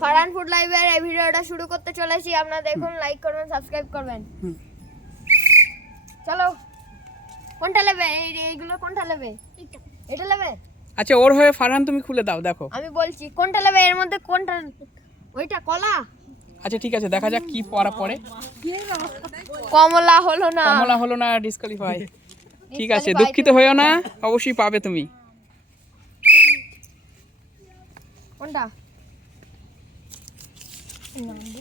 Farhan food লাইভের এই ভিডিওটা শুরু করতে চলেছি। আপনারা দেখুন, লাইক করবেন, সাবস্ক্রাইব করবেন। চলো, কোনটা নেবে? এইগুলো কোনটা নেবে? এটা নেবে? আচ্ছা, ওর হয়ে ফারহান তুমি খুলে দাও, দেখো। আমি বলছি কোনটা নেবে, এর মধ্যে কোনটা? ওইটা কলা। আচ্ছা ঠিক আছে, দেখা যাক কি পড়া পড়ে। কমলা হলো না, কমলা হলো না, ডিসকোয়ালিফাই। ঠিক আছে, দুঃখিত হইও না, অবশ্যই পাবে তুমি। কোনটা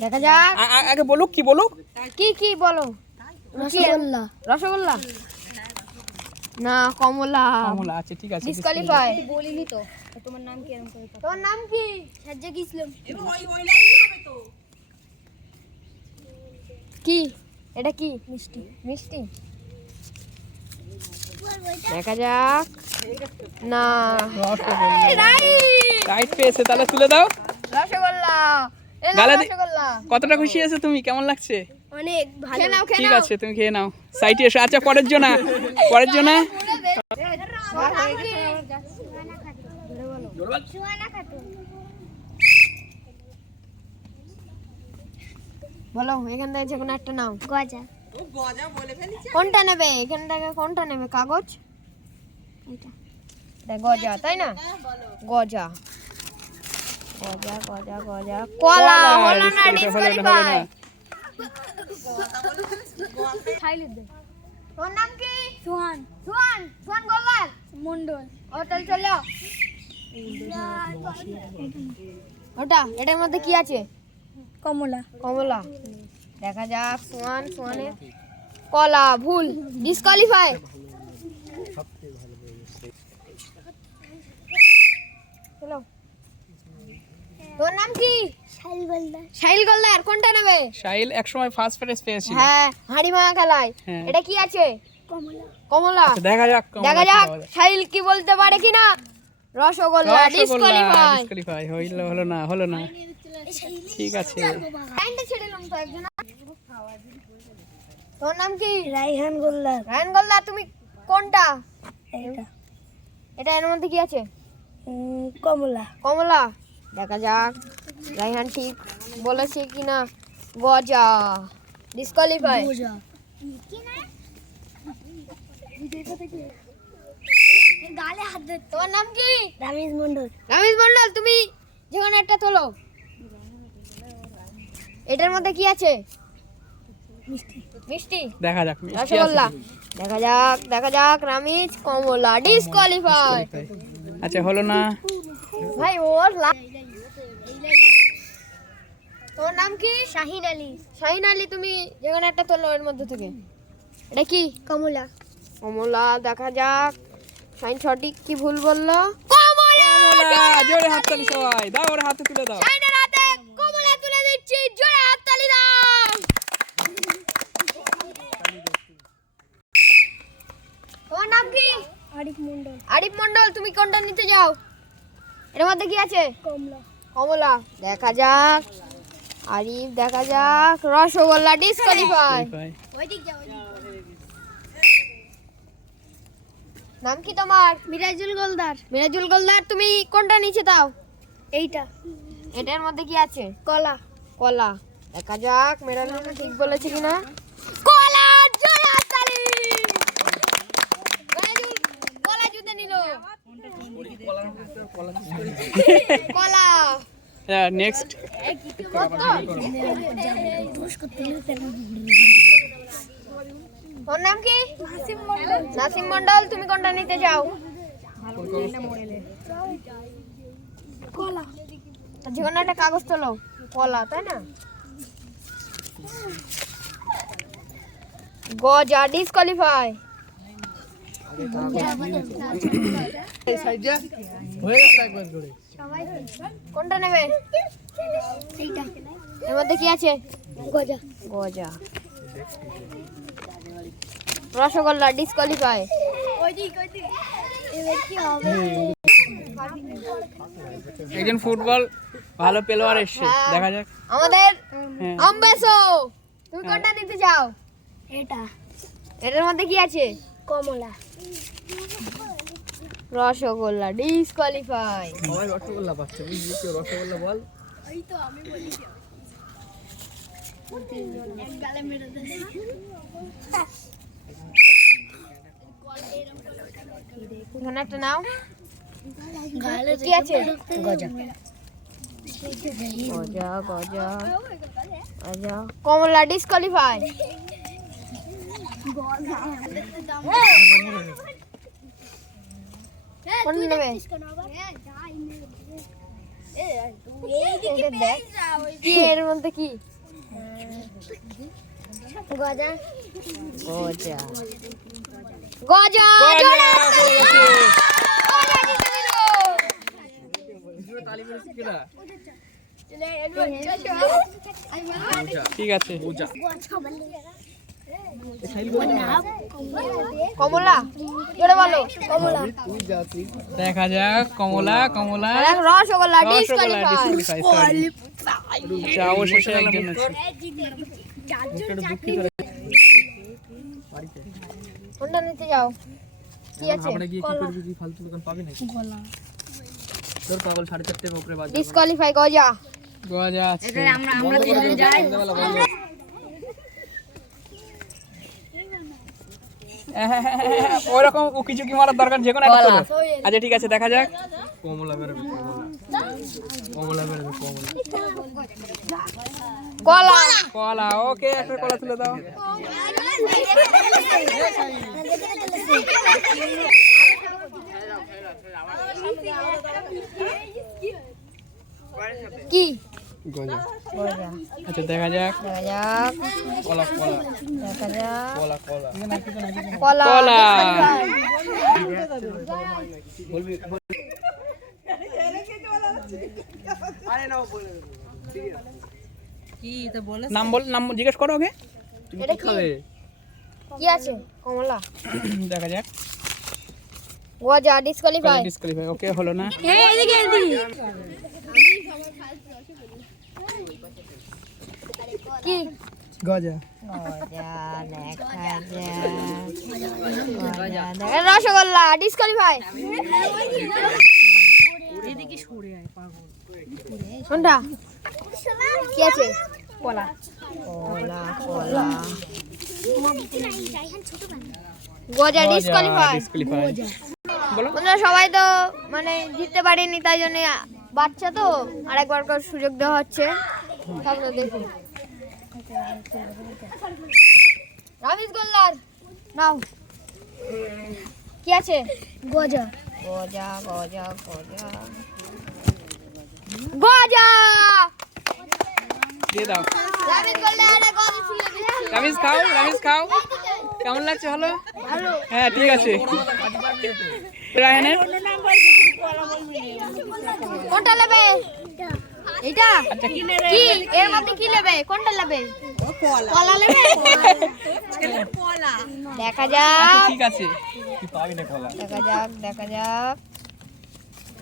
দেখা যাক। আগে বলুক, কি বলুক? কি বলো? রসগোল্লা। রসগোল্লা না, কমলা। কমলা। আচ্ছা ঠিক আছে, ডিসকোয়ালিফাই। বলিনি তো। তোমার নাম কি? এরকম করে তোমার নাম কি? সাজ্জাক ইসলাম। কি এটা? কি মিষ্টি? মিষ্টি দেখা যাক। না, রাইট পেয়েছে, তাহলে তুলে দাও। রসগোল্লা। রসগোল্লা। কতটা খুশি আছে তুমি? কেমন লাগছে? অনেক ভালো। খেয়ে নাও, খেয়ে ঠিক নাও। আছে, তুমি খেয়ে নাও। সাইটে এসো। আচ্ছা, পরের জন্য পরের জন্য বলো, এখান থেকে যে কোনো একটা নাও। গজা। কোনটা নেবে? এখান থেকে কোনটা নেবে? কাগজ? এটা গজা, তাই না? গজা গজা গজা গজা। কলা হলো না, ডিসকোয়ালিফাই। তোর নাম কি? সুহান। সুহান সুহান গোলদার মন্ডল। ও তাহলে চলো। ওটা, এটার মধ্যে কি আছে? কমলা। কমলা দেখা যাক। সুহানের কলা। ভুল, ডিসকোয়ালিফাই। চলো, তোর নাম কি? শাইল গোলদার। শাইল গোলদার কোনটা নেবে? শাইল একসময় ফার্স্ট প্রাইজ পেয়েছিল। হ্যাঁ, হাড়ি ভাঙা খেলায়। এটা কি আছে? কমলা। কমলা। আচ্ছা, দেখা যাক। দেখা যাক শাইল কি বলতে পারে কিনা। রসগোল্লা। ডিসকোয়ালিফাই। ডিসকোয়ালিফাই হলো না, হলো না। ঠিক আছে। লাইনটা ছেড়েলাম তো একজন। তোর নাম কি? রায়হান গোলদার। রায়হান গোলদার, তুমি কোনটা? এটা। এটা এর মধ্যে কি আছে? কমলা। কমলা দেখা যাক রায়হান ঠিক বলেছে কিনা। গজা। ডিসকোয়ালিফাই। তোমার নাম কি? রামিজ মন্ডল। রামিজ মন্ডল, তুমি যেখানে একটা তোলো। এটার মধ্যে কি আছে? মিষ্টি। মিষ্টি দেখা যাক। রসগোল্লা। দেখা যাক, দেখা যাক। রামিজ। কমলা। ডিসকোয়ালিফাই। আচ্ছা, হলো না ভাই। ওর তোর নাম কি? শাহিন আলী। শাহিন আলী, তুমি যেখানে একটা তোলো এর মধ্যে থেকে। এটা কি? কমলা। কমলা দেখা যাক শাহিন সঠিক কি ভুল বললো। কমলা। জোরে হাততালি সবাই দাও, ওর হাতে তুলে দাও। শাহিনের হাতে কমলা তুলে দিচ্ছি, জোরে হাততালি দাও। তোমার নাম কি? আরিফ মন্ডল। আরিফ মন্ডল, তুমি কোনটা নিতে যাও? এর মধ্যে কি আছে? কমলা। কমলা দেখা যাক। আরিফ দেখা যাক। রসগোল্লা। ডিসকোয়ালিফাই। নাম কি তোমার? মিরাজুল গোলদার। মিরাজুল গোলদার, তুমি কোনটা নিচে দাও? এইটা। এটার মধ্যে কি আছে? কলা। কলা দেখা যাক মিরাজুল ঠিক বলেছে কিনা। কলা। জোরে হাততালি। মিরাজুল কলা জুতে নিল। কলা। নেক্সট। ওর নাম কি? নাসিম মন্ডল। নাসিম মন্ডল, তুমি কোনটা নিতে যাও? কলা। যেখানে একটা কাগজ তোলো। কলা, তাই না? গজা। ডিসকোয়ালিফাই। কোনটা নেবে? এর মধ্যে কি আছে? গজা। গজা। রসগোল্লা। ডিসকোয়ালিফাই। একজন ফুটবল ভালো প্লেয়ার এসছে, দেখা যাক। আমাদের আম্বেসো, তুমি কোনটা নিতে চাও? এটা। এটার মধ্যে কি আছে? কমলা। রসগোল্লা। ডিসকোয়ালিফাই। সবাই রসগোল্লা পাচ্ছে, রসগোল্লা বল। এখানে একটা নাও। কি আছে? গজা গজা গজা গজা। কমলা ডিসকোয়ালিফাই। কোন নেবে? কি এর মধ্যে কি? গজা গজা গজা। ঠিক আছে। কমলা জোরে বলো। কমলা। দেখা যাক। কমলা কমলা রসগোল্লা রসগোল্লা ডিসকোয়ালিফাই। ডিসকোয়ালিফাই। অবশেষে একজন আছে। কোনটা নিতে যাও? কি আছে? ডিসকোয়ালিফাই। গজা গজা আছে। ওরকম উকি ঝুঁকি মারার দরকার, যে কোনো একটা তোলো। আচ্ছা ঠিক আছে, দেখা যাক। কমলা বেরোবে, কমলা বেরোবে, কলা। কলা। ওকে, একটা কলা তুলে দাও। কি? গজা। গজা। আচ্ছা দেখা যাক। দেখা যাক। কলা কলা দেখা যাক। কলা কলা কলা। কলা। বলবি নাম বল, নাম জিজ্ঞেস করো ওকে। এটা কি? কি আছে? কমলা। দেখা যাক। গজা ডিসকোয়ালিফাই। ডিসকোয়ালিফাই। ওকে, হলো না। কি? গজা। গজা দেখা যাক। গজা দেখা। রসগোল্লা ডিসকোয়ালিফাই। কোনটা? কি আছে? কলা। কলা কলা। গজা ডিসকোয়ালিফাই। ডিসকোয়ালিফাই। বলো। বন্ধুরা সবাই তো মানে জিততে পারেনি, তাই জন্য বাচ্চা তো আরেকবার করে সুযোগ দেওয়া হচ্ছে। তারপরে দেখুন রামিজ গোল্লার নাও। কি আছে? গজা গজা গজা গজা গজা। দিয়ে দাও। রামিজ গোল্লার গজা ছিল। রামিজ খাও, রামিজ খাও। কেমন লাগছে? ভালো? হ্যাঁ ঠিক আছে। রায়হানের কোনটা নেবে? এটা? আচ্ছা কি এর মধ্যে কি নেবে? কোনটা নেবে? কলা নেবে? দেখা যাক। ঠিক আছে। দেখা যাক দেখা যাক।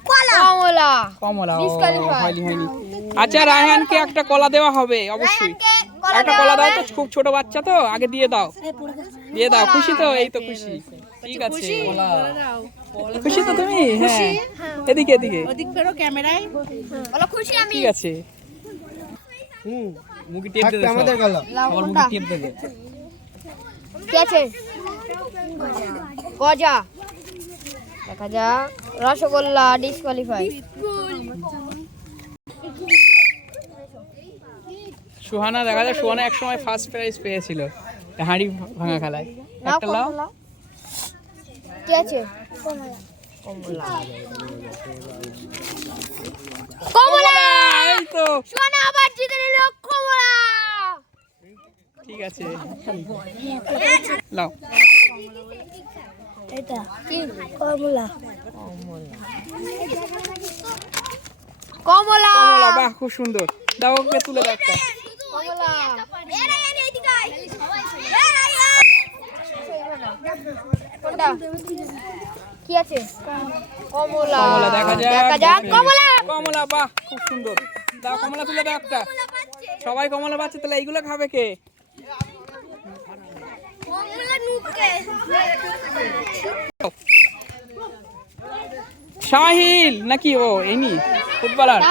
কমলা। কমলা। Disqualified. হয়নি। আচ্ছা, রায়হানকে একটা কলা দেওয়া হবে অবশ্যই। একটা কলা দাও তো, খুব ছোট বাচ্চা তো, আগে দিয়ে দাও। দিয়ে দাও। খুশি তো? এই তো খুশি। ঠিক আছে। খুশি তো তুমি? হ্যাঁ, এদিকে এদিকে। বলো খুশি আমি। ঠিক আছে। মুখে টেপ দে আমাদের কলা আমার মুখে টেপ দে। কি আছে? গজা। দেখা যাক। রসগোল্লা ডিসকোয়ালিফাই। সুহানা। দেখা যায় সুহানা একসময় ফার্স্ট প্রাইজ পেয়েছিল হাঁড়ি ভাঙা খেলায়। একটা লাও। কি আছে? কমলা। কমলা। এই তো। সোনা আবার জিতে নিল কমলা। ঠিক আছে, লাও। এটা কি? কমলা। কমলা। কমলা। বাহ, খুব সুন্দর। দাও, ওকে তুলে দাও একটা। কমলা। কোনটা? কি আছে? কমলা। কমলা। দেখা যাক। দেখা যাক। কমলা। কমলা। বাহ, খুব সুন্দর। দাও, কমলা তুলে দাও একটা। সবাই কমলা পাচ্ছে, তাহলে এইগুলো খাবে কে? সাহিল নাকি? ও এনি ফুটবলার।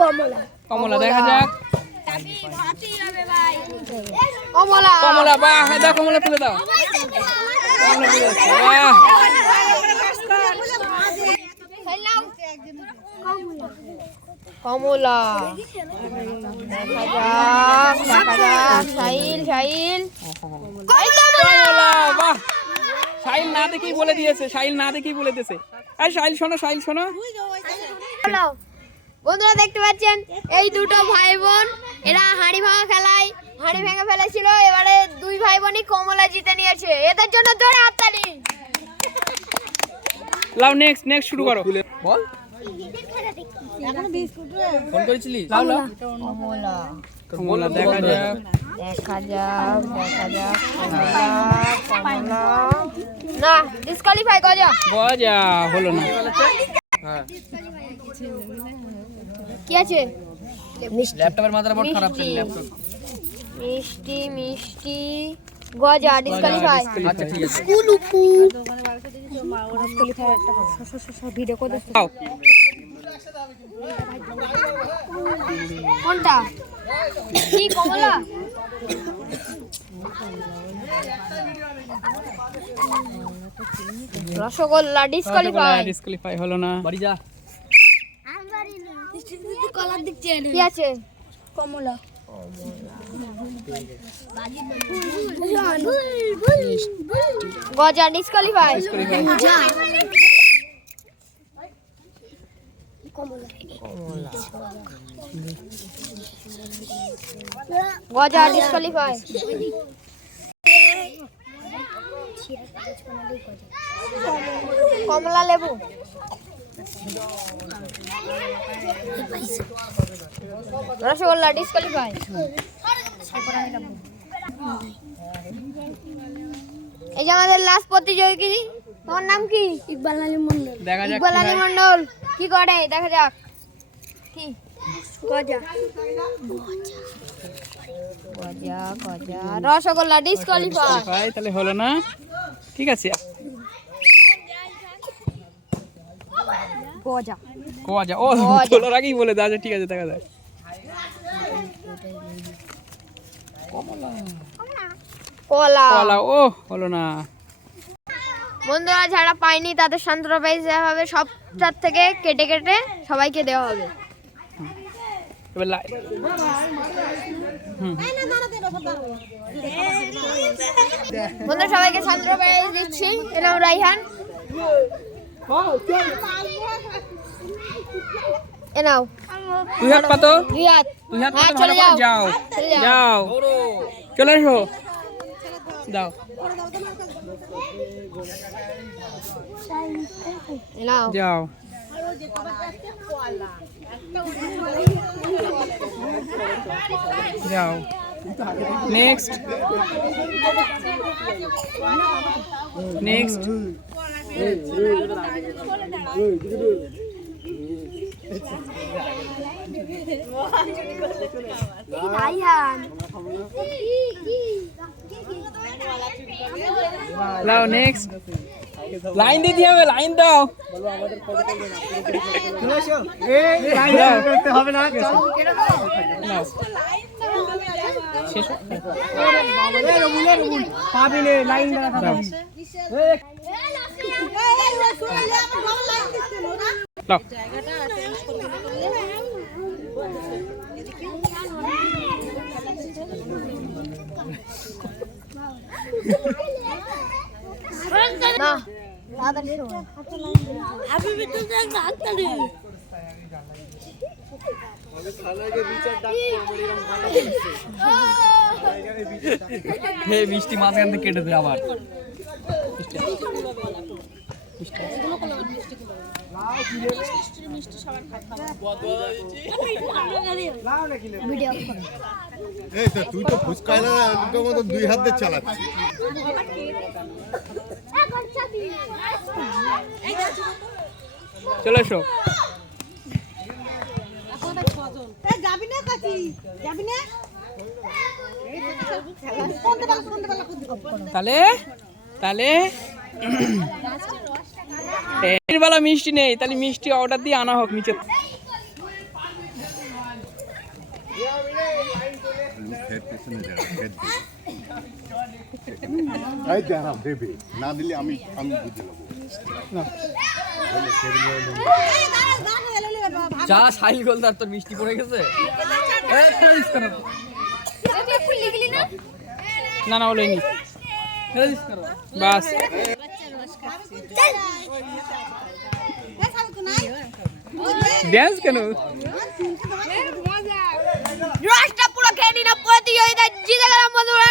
কমলা। কমলা দেখা যাক। কমলা কমলা, বাহ, দাও কমলা তুলে দাও। কমলা তুলে দাও, বাহ। কমলা দেখা যাক সাইল সাইল কমলা, বাহ। সাইল না দেখেই বলে দিয়েছে, সাইল না দেখেই বলে দিয়েছে। এই সাইল শোনো, সাইল শোনো। বন্ধুরা দেখতে পাচ্ছেন এই দুটো ভাই বোন, এরা হাঁড়ি ভাঙা খেলায় হাঁড়ি ভেঙে ফেলেছিল, এবারে দুই ভাই বোনই কমলা জিতে নিয়েছে, এদের জন্য জোরে হাততালি। লাও নেক্সট, নেক্সট শুরু করো। বল, ফোন করেছিলি? লাও লাও। কমলা কমলা দেখা যাক। দেখা যাক দেখা যাক কমলা কমলা না, ডিসকোয়ালিফাই গজা। গজা হলো না। হ্যাঁ, কি আছে? ল্যাপটপের মাদারবোর্ড খারাপ ছিল, ল্যাপটপ। মিষ্টি মিষ্টি গজা ডিসকোয়ালিফাই। আচ্ছা ঠিক আছে। দাও। কোনটা? কি কমলা? রসগোল্লা ডিসকোয়ালিফাই। ডিসকোয়ালিফাই হলো না। বাড়ি যা। কি আছে? কমলা গজা ডিসকোয়ালিফাই। গজা ডিসকোয়ালিফাই। কমলা লেবু রসগোল্লা ডিসকোয়ালিফাই। এই যে আমাদের লাস্ট প্রতিযোগী, তোমার নাম কি? ইকবাল আলী মন্ডল। দেখা যাক ইকবাল আলী মন্ডল কি করে দেখা যাক। কি? গজা গজা গজা রসগোল্লা ডিসকোয়ালিফাই। তাহলে হলো না। ঠিক আছে। গজা গজা, ও গজা। তোলার আগেই বলে দাও। ঠিক আছে, দেখা যায়। কলা কলা, ও হলো না। বন্ধুরা যারা পায়নি তাদের সান্ত্বনা প্রাইজ দেওয়া হবে, সবটার থেকে কেটে কেটে সবাইকে দেওয়া হবে। এবার বন্ধুরা সবাইকে সান্ত্বনা প্রাইজ দিচ্ছি। এর নাম রাইহান। এ নাও তুই হাত পাতো, দুই হাত। তুই হাত হ্যাঁ, পাতো, চলে ভালো করে যাও যাও, চলে যাও। যাও, চলে এসো, দাও। এ নাও যাও, যাও। Next, next. রাইহান লাও নেক্সট। লাইন দিতে হবে, লাইন দাও। করতে হবে না। নাও। শেষ। পাবি নে, লাইন দাঁড়া দাও। লাও। না তাড়াতাড়ি শোন। আমি ভিতর থেকে হাততালি। হে মিষ্টি মাঝখান থেকে কেটে দে আবার। এই তো তুই তো ফুচকাইলা মতো দুই হাত দিয়ে চালাচ্ছিস। চলে এসো। যাবি না কাকি? যাবি না? তাহলে তাহলে এর বেলা মিষ্টি নেই, তাহলে মিষ্টি অর্ডার দিয়ে আনা হোক নিচে। ফের পেছনে যাবে, ফের দিবে। এই দাঁড়াও, দেবে। না দিলে আমি বুঝে নেবো। বলে, টেবিলে এলো। যা সাহিল গোলদার তোর মিষ্টি পড়ে গেছে এই, ফেলে দিস কেন? না না ওলেনি বাস ড্যান্স কেন রসটা পুরো খেয়ে নিলাম, পুরো দিয়ে জিতে গেলাম বন্ধুরা।